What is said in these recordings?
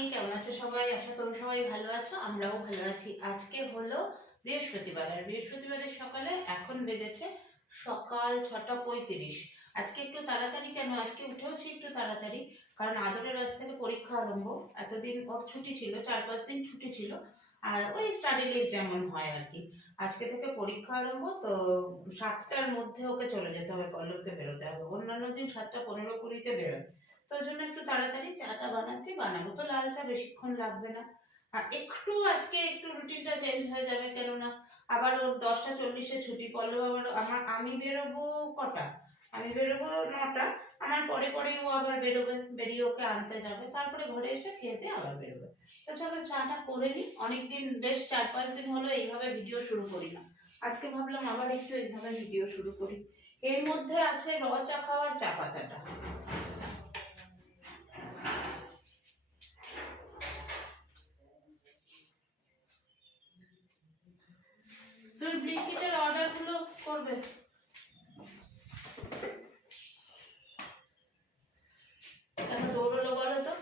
Morning, কেমন আছো সবাই? আশা করি সবাই ভালো আছো, আমরাও ভালো আছি। আজকে হলো বৃহস্পতিবার, আর বৃহস্পতিবারের সকালে এখন বেজেছে সকাল 6:35। আজকে একটু তাড়াতাড়ি কেন? আজকে উঠেওছি একটু তাড়াতাড়ি, কারণ আদরের আজ থেকে পরীক্ষা আরম্ভ। এতদিন ওর ছুটি ছিল, 4-5 দিন ছুটি ছিল, আর ওই স্টাডি লিভ যেমন হয় আর কি। আজকে থেকে পরীক্ষা আরম্ভ, তো 7টার মধ্যে ওকে চলে যেতে হবে, পল্লবকে বেরোতে হবে। অন্যান্য দিন 7:15-20 বেরোয়, তো ওই জন্য একটু তাড়াতাড়ি চাটা বানাচ্ছি। বানাবো তো লাল চা, বেশিক্ষণ লাগবে না। আর একটু আজকে একটু রুটিনটা চেঞ্জ হয়ে যাবে, কেননা আবার ওর 10:40-এ ছুটি। পড়লো আবার আমি বেরোবো কটা? আমি বেরোবো 9টা। আমার পরে পরেই ও আবার বেরোবে, বেরিয়ে ওকে আনতে যাবে, তারপরে ঘরে এসে খেতে আবার বেরোবে। তো চলো চাটা করে নিই। অনেকদিন, বেশ 4-5 দিন হলো এইভাবে ভিডিও শুরু করি না। আজকে ভাবলাম আবার একটু এইভাবে ভিডিও শুরু করি। এর মধ্যে আছে র চা খাওয়ার চা পাতাটা। তুমি ব্লিঙ্কিটের অর্ডারগুলো করবে? কেন দৌড়লো বলো তো?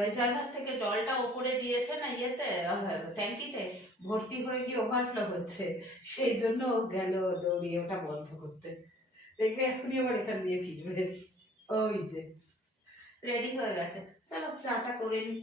রিজার্ভার থেকে জলটা ওপরে দিয়েছে না, ইয়েতে ট্যাঙ্কিতে ভর্তি হয়ে গিয়ে ওভারফ্লো হচ্ছে, সেই জন্য ও গেল দৌড়িয়ে ওটা বন্ধ করতে। দেখবে এখনই আবার এখান দিয়ে ফিরবে। ওই যে রেডি হয়ে গেছে, চলো চাটা করে নি।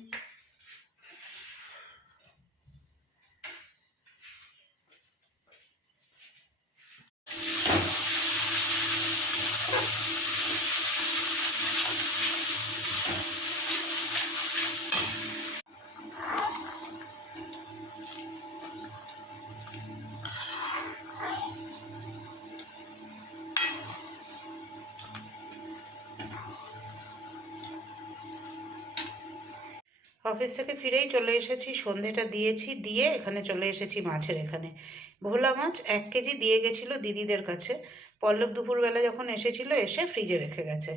অফিস থেকে ফিরেই চলে এসেছি, সন্ধেটা দিয়েছি, দিয়ে এখানে চলে এসেছি মাছের এখানে। ভোলা মাছ 1 কেজি দিয়ে গেছিলো দিদিদের কাছে। পল্লব দুপুরবেলা যখন এসেছিল, এসে ফ্রিজে রেখে গেছে।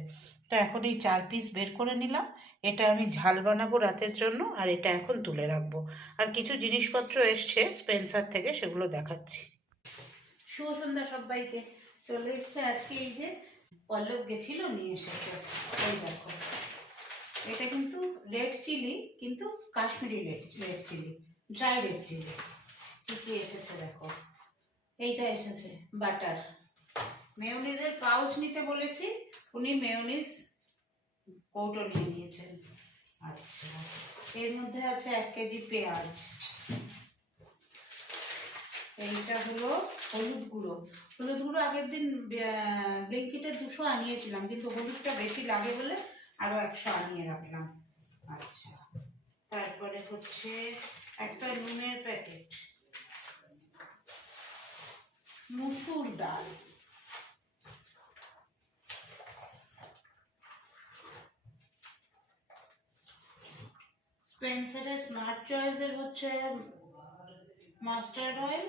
তো এখন এই 4 পিস বের করে নিলাম। এটা আমি ঝাল বানাবো রাতের জন্য, আর এটা এখন তুলে রাখবো। আর কিছু জিনিসপত্র এসছে স্পেন্সার থেকে, সেগুলো দেখাচ্ছি। শুভ সন্ধ্যা সবাইকে। চলে এসছে আজকে এই যে পল্লব গেছিল, নিয়ে এসেছে। এই দেখো, এটা কিন্তু রেড চিলি, কিন্তু Kashmiri red chili, dry red chili. কি কি এসেছে দেখো। এইটা এসেছে বাটার। মেয়োনিজের পাউচ নিতে বলেছি, উনি মেয়োনিজ কৌটো নিয়ে নিয়েছেন। আচ্ছা, এর মধ্যে আছে 1 কেজি পেঁয়াজ। এইটা হলো হলুদ গুঁড়ো। হলুদ গুঁড়ো আগের দিন ব্লিঙ্কিটে 200 আনিয়েছিলাম, কিন্তু হলুদটা বেশি লাগে বলে আরো 100 আনিয়ে রাখলাম। আচ্ছা, তারপরে হচ্ছে একটা নুনের প্যাকেট, মুসুর ডাল, স্পেন্সারের স্মার্ট চয়েসের হচ্ছে মাস্টার্ড অয়েল,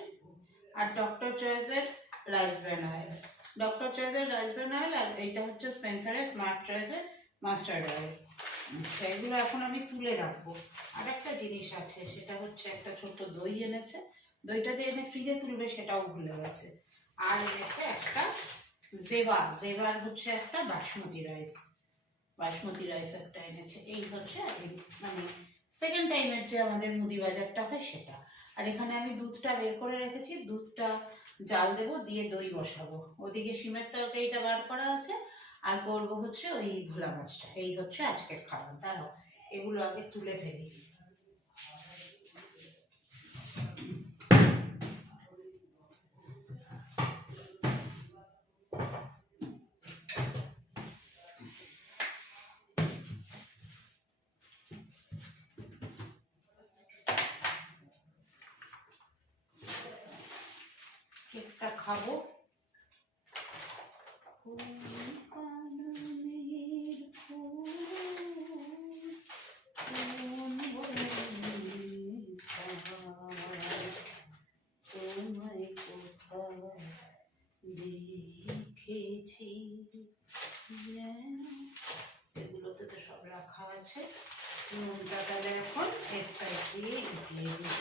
আর ডক্টর চয়েসের রাইস ব্র্যান অয়েল। ডক্টর চয়েসের রাইস ব্র্যান অয়েল, আর এইটা হচ্ছে স্পেন্সারের স্মার্ট চয়েসের মাস্টার্ড অয়েল। এগুলো এখন আমি তুলে রাখবো। আর একটা জিনিস আছে, সেটা হচ্ছে একটা ছোট্ট দই এনেছে। দইটা যে এনে ফ্রিজে তুলবে সেটাও ভুলে গেছে। আর এনেছে একটা জেবার হচ্ছে একটা বাসমতি রাইস একটা এনেছে। এই হচ্ছে মানে সেকেন্ড টাইমের যে আমাদের মুদি বাজারটা হয় সেটা। আর এখানে আমি দুধটা বের করে রেখেছি, দুধটা জাল দেবো, দিয়ে দই বসাবো। ওদিকে শিমের তরকারিটা বার করা আছে, আর করবো হচ্ছে ওই ভোলা মাছটা। এই হচ্ছে আজকের খাবার। দাঁড়াও, এগুলো আগে তুলে ফেলি। কেকটা খাবো। দেখেছি, এগুলোতে তো সব রাখা আছে। নুনটা তাহলে এখন এক সাইড দিয়ে ঢুকিয়ে দিই।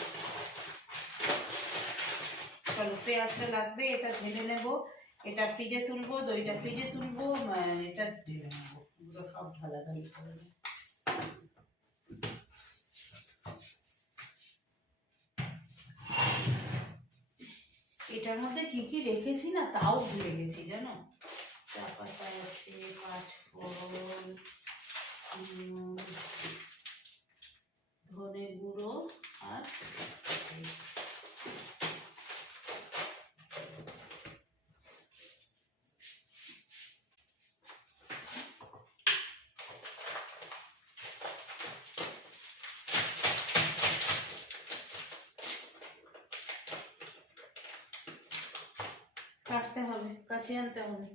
চলো, পেঁয়াজটা লাগবে, এটা ঢেলে নেবো। এটা ফ্রিজে তুলবো, দইটা ফ্রিজে তুলবো, এটা ঢেলে নেবো। এগুলো সব ঢালাঢালি করে নেবো। কি কি রেখেছি না তাও ভুলে গেছি জানো। চা পাতা আছে, পাঁচফোড়ন, ধনে গুঁড়ো আর কাটতে হবে, কাছে আনতে হবে।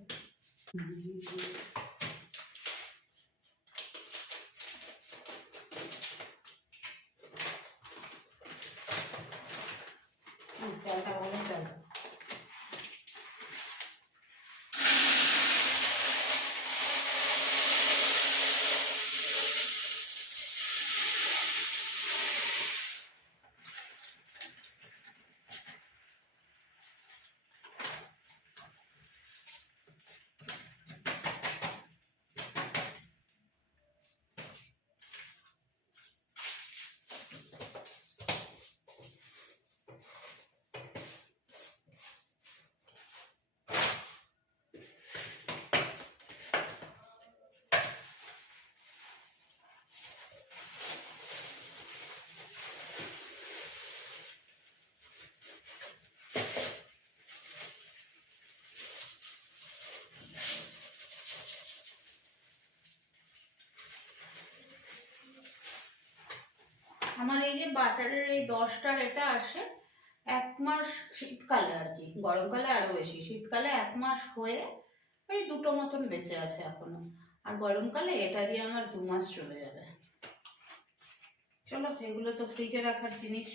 চালটা বলে চাল আমার এই যে বাটারের এই 10টার এটা আসে 1 মাস, শীতকালে আর কি, গরমকালে আরো বেশি, শীতকালে 1 মাস হয়ে এই 2টো মতন বেঁচে আছে এখনো, আর গরমকালে এটা দিয়ে আমার 2 মাস চলে যাবে। চলো, এগুলো তো ফ্রিজে রাখার জিনিস।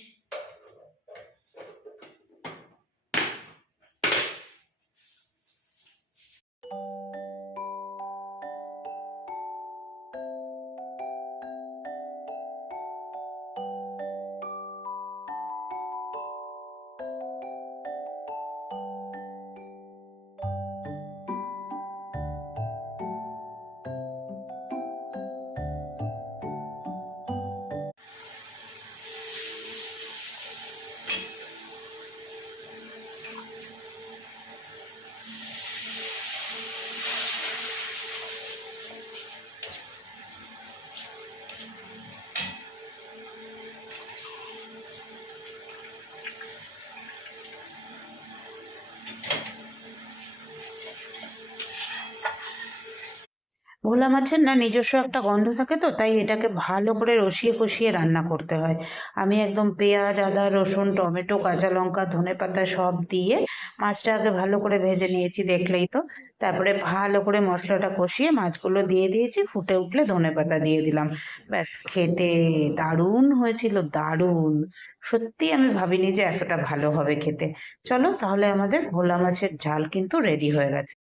ভোলা মাছের না নিজস্ব একটা গন্ধ থাকে, তো তাই এটাকে ভালো করে রসিয়ে কষিয়ে রান্না করতে হয়। আমি একদম পেঁয়াজ, আদা, রসুন, টমেটো, কাঁচা লঙ্কা, ধনেপাতা সব দিয়ে মাছটাকে ভালো করে ভেজে নিয়েছি, দেখলেই তো। তারপরে ভালো করে মশলাটা কষিয়ে মাছগুলো দিয়ে দিয়েছি, ফুটে উঠলে ধনেপাতা দিয়ে দিলাম। ব্যাস, খেতে দারুণ হয়েছিল, দারুণ। সত্যি আমি ভাবিনি যে এতটা ভালো হবে খেতে। চলো তাহলে, আমাদের ভোলা মাছের ঝাল কিন্তু রেডি হয়ে গেছে।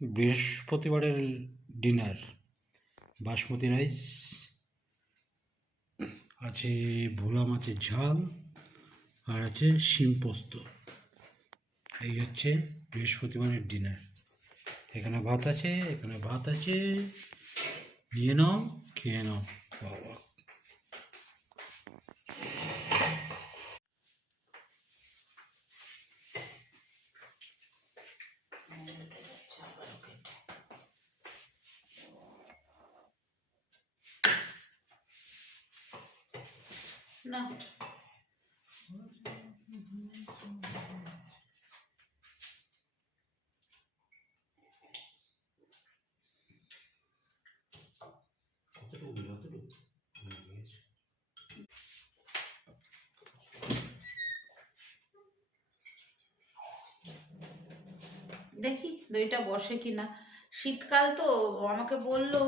বৃহস্পতিবারের ডিনার বাসমতি রাইস আছে, ভোলা মাছের ঝাল, আর আছে শিম পোস্ত। এই হচ্ছে বৃহস্পতিবারের ডিনার। এখানে ভাত আছে, এখানে ভাত আছে, নিয়ে নাও, খেয়ে নাও। বাবা, না, দেখি দইটা বসে কিনা। শীতকাল তো, আমাকে বললো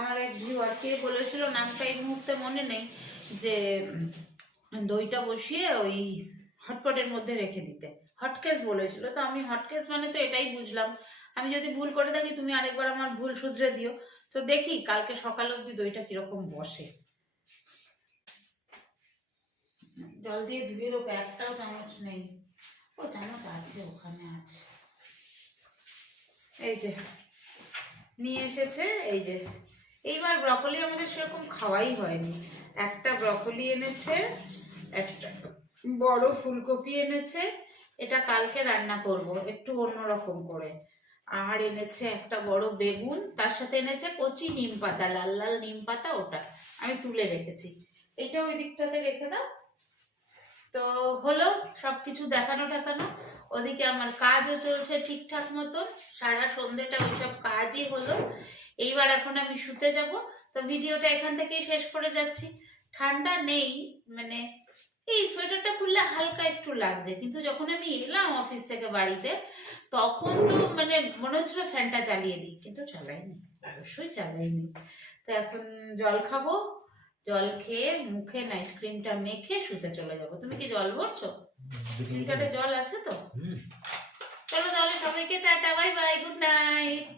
আমার এক ভিউয়ার, কে বলেছিল নামটা এই মুহূর্তে মনে নেই, যে দইটা বসিয়ে ওই হটপটের মধ্যে রেখে দিতে। হটকেস বলেছিল, তো আমি হটকেস মানে তো এটাই বুঝলাম। আমি যদি ভুল করে থাকি তুমি আরেকবার আমার ভুল শুধরে দিও। তো দেখি কালকে সকাল অবধি দইটা কিরকম বসে। জল দিয়ে ধুয়ে দেবো, একটাও চামচ নেই। ও চামচ আছে, ওখানে আছে, এই যে নিয়ে এসেছে এই যে। এইবার ব্রকলি আমাদের সেরকম খাওয়াই হয়নি। একটা ব্রকলি এনেছে, একটা বড় ফুলকপি এনেছে, এটা কালকে রান্না করব একটু অন্যরকম করে। আর এনেছে একটা বড় বেগুন, তার সাথে এনেছে কচি নিম পাতা, লাল লাল নিম পাতা, ওটা আমি তুলে রেখেছি। এটা ওই দিকটাতে রেখে দাও। তো হলো সবকিছু দেখানো টেখানো। ওদিকে আমার কাজও চলছে ঠিকঠাক মতন, সারা সন্ধ্যেটা ওইসব কাজই হলো। এইবার এখন আমি শুতে যাব। তো ভিডিওটা এখান থেকেই শেষ করে যাচ্ছি। ঠান্ডা নেই, মানে এই সোয়েটারটা খুললে হালকা একটু লাগছে, কিন্তু যখন আমি এলাম অফিস থেকে বাড়িতে তখন তো মানে মনে হচ্ছিল ফ্যানটা চালিয়ে দিই, কিন্তু চালাইনি, অবশ্যই চালাইনি। তো এখন জল খাবো, জল খেয়ে মুখে নাইট ক্রিমটা মেখে শুতে চলে যাবো। তুমি কি জল ভরছো? ফিল্টারে জল আছে তো? চলো তাহলে সবাইকে tata, bye bye, good night.